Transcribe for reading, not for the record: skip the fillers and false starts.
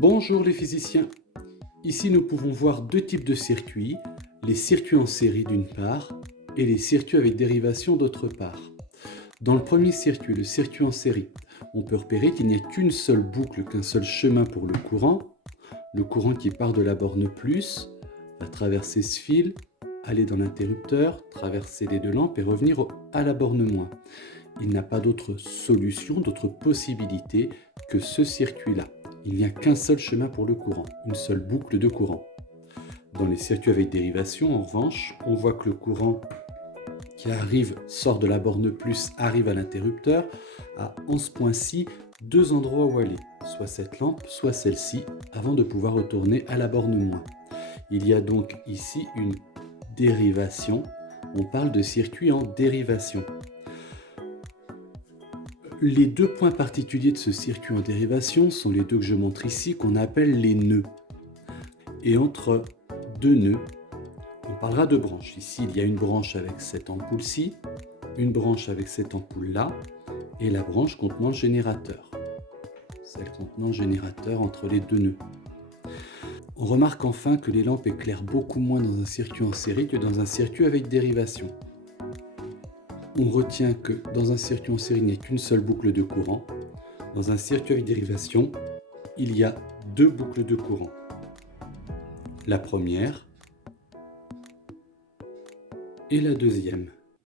Bonjour les physiciens. Ici nous pouvons voir deux types de circuits, les circuits en série d'une part et les circuits avec dérivation d'autre part. Dans le premier circuit, le circuit en série, on peut repérer qu'il n'y a qu'une seule boucle, qu'un seul chemin pour le courant qui part de la borne plus, va traverser ce fil, aller dans l'interrupteur, traverser les deux lampes et revenir à la borne moins. Il n'a pas d'autre solution, d'autre possibilité que ce circuit-là. Il n'y a qu'un seul chemin pour le courant, une seule boucle de courant. Dans les circuits avec dérivation, en revanche, on voit que le courant qui arrive, sort de la borne plus, arrive à l'interrupteur, à en ce point-ci, deux endroits où aller, soit cette lampe, soit celle-ci, avant de pouvoir retourner à la borne moins. Il y a donc ici une dérivation. On parle de circuit en dérivation. Les deux points particuliers de ce circuit en dérivation sont les deux que je montre ici, qu'on appelle les nœuds. Et entre deux nœuds, on parlera de branches. Ici, il y a une branche avec cette ampoule-ci, une branche avec cette ampoule-là, et la branche contenant le générateur. Celle contenant le générateur entre les deux nœuds. On remarque enfin que les lampes éclairent beaucoup moins dans un circuit en série que dans un circuit avec dérivation. On retient que dans un circuit en série, il n'y a qu'une seule boucle de courant. Dans un circuit avec dérivation, il y a deux boucles de courant. La première et la deuxième.